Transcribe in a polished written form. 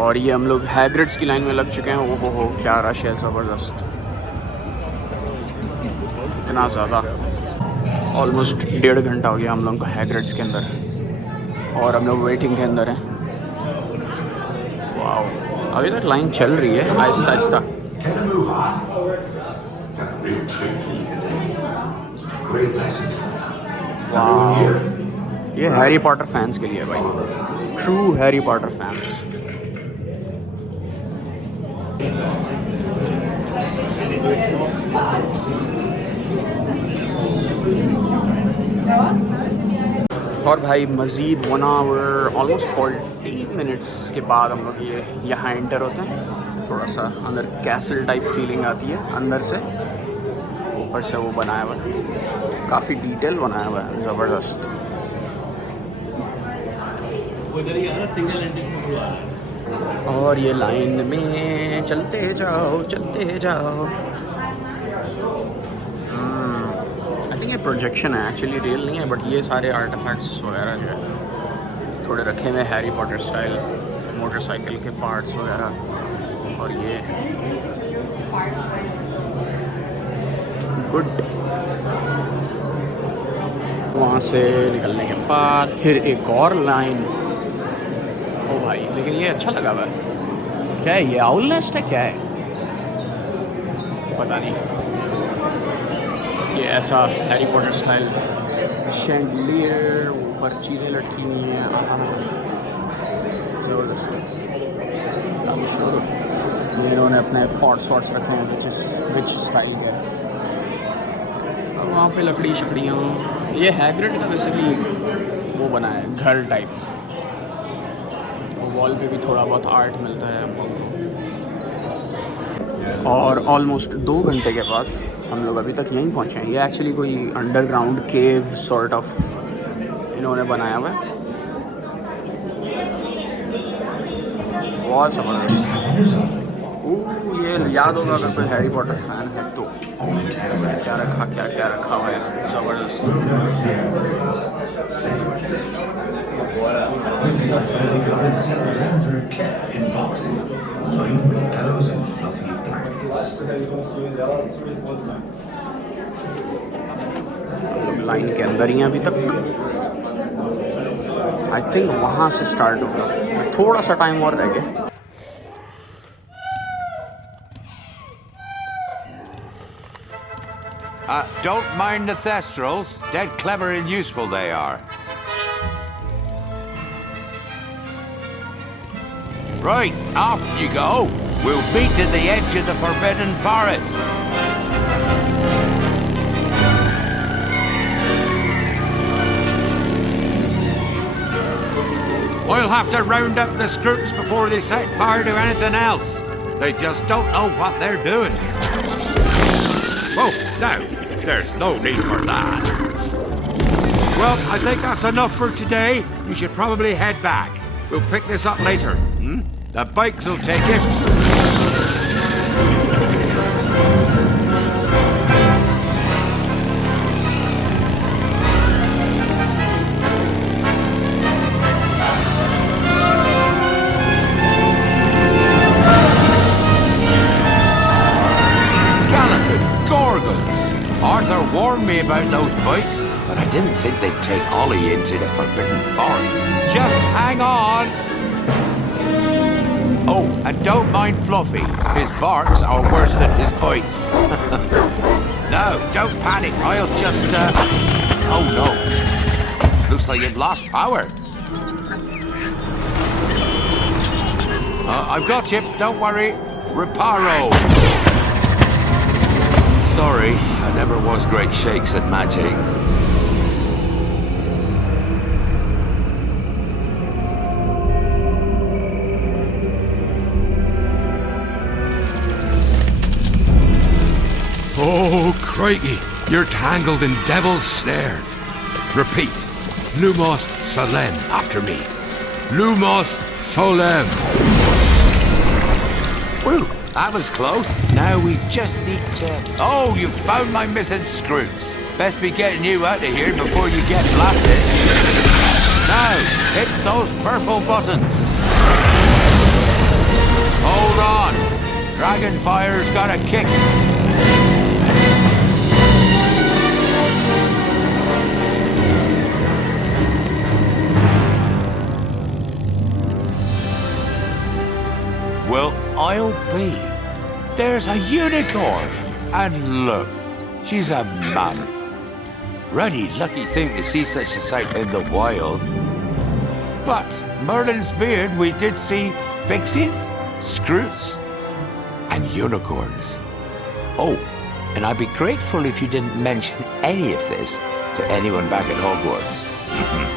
और ये हम लोग हैग्रिड्स की लाइन में लग चुके हैं। ओहो हो, क्या रश है ज़बरदस्त, इतना ज़्यादा। ऑलमोस्ट 1.5 घंटा हो गया हम लोग को हैग्रिड्स के अंदर और हम लोग वेटिंग के अंदर हैं। वाह, अभी तक लाइन चल रही है आहिस्ता आहिस्ता। वाह, ये हैरी पॉटर फैंस के लिए भाई, ट्रू हैरी पॉटर फैंस। और भाई मज़ीद 1 आवर ऑलमोस्ट 40 मिनट्स के बाद हम लोग ये यहाँ एंटर होते हैं। थोड़ा सा अंदर कैसल टाइप फीलिंग आती है अंदर से, ऊपर से वो बनाया हुआ है, काफ़ी डिटेल बनाया हुआ है, ज़बरदस्त। और ये लाइन में चलते जाओ चलते जाओ। आई थिंक ये प्रोजेक्शन है, एक्चुअली रियल नहीं है, बट ये सारे आर्टिफैक्ट्स वगैरह जो है थोड़े रखे हुए हैरी पॉटर स्टाइल, मोटरसाइकिल के पार्ट्स वगैरह। और ये गुड, वहाँ से निकलने के बाद फिर एक और लाइन। ओ भाई, लेकिन ये अच्छा लगा हुआ है। क्या है ये, आउल नेस्ट है क्या है, पता नहीं। ये ऐसा हैरी पॉटर स्टाइल शैंडलियर, ऊपर चीज़ें लटकी हुई हैं। ज़बरदस्त। इन्होंने अपने पॉट्स वॉट्स रखे हैं विच स्टाइल के। और वहाँ पे लकड़ी शकड़ियाँ। ये हैग्रिड का बेसिकली वो बना है घर टाइप, वॉल पे भी थोड़ा बहुत आर्ट मिलता है हमको। और ऑलमोस्ट 2 घंटे के बाद हम लोग अभी तक यहीं पहुँचे हैं। ये एक्चुअली कोई अंडरग्राउंड केव सॉर्ट ऑफ इन्होंने बनाया हुआ है, बहुत ज़बरदस्त। ये याद होगा अगर कोई हैरी पॉटर फैन है तो, क्या रखा हुआ है, ज़बरदस्त। लाइन के अंदर ही अभी तक, आई थिंक वहाँ से स्टार्ट होगा, थोड़ा सा टाइम और रह गया। Don't mind the Thestrals. Dead clever and useful they are. Right, off you go. We'll meet at the edge of the Forbidden Forest. We'll have to round up the Scroots before they set fire to anything else. They just don't know what they're doing. Oh, no, there's no need for that. Well, I think that's enough for today. You should probably head back. We'll pick this up later. The bikes will take it. Arthur warned me about those bikes, but I didn't think they'd take Ollie into the Forbidden Forest. Just hang on! Oh, and don't mind Fluffy. His barks are worse than his bites. No, don't panic. I'll just, Oh no. Looks like you've lost power. I've got you. Don't worry. Reparo. Sorry, I never was great shakes at magic. Oh, crikey, you're tangled in Devil's Snare. Repeat, Lumos Solem after me. Lumos Solem. Woo! That was close. Now we just need to... Oh, you found my missing Scroots. Best be getting you out of here before you get blasted. Now, hit those purple buttons. dragon fire's got a kick. Well, I'll be. There's a unicorn. And look, she's a mum. Ruddy lucky thing to see such a sight in the wild. But Merlin's beard, we did see pixies, scroots, and unicorns. Oh, and I'd be grateful if you didn't mention any of this to anyone back at Hogwarts.